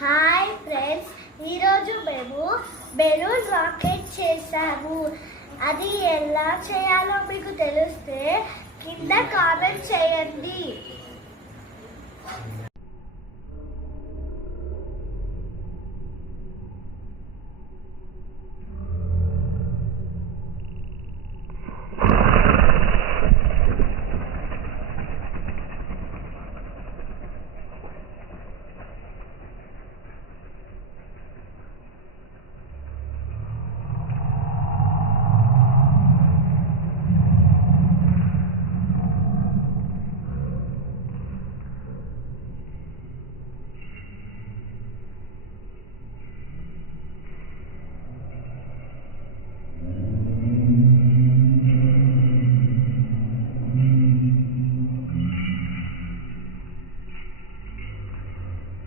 Hi friends, ఈరోజు మేము balloon rocket చేసాము. అది ఎలా చేయాలో మీకు తెలిస్తే కింద కామెంట్ చేయండి.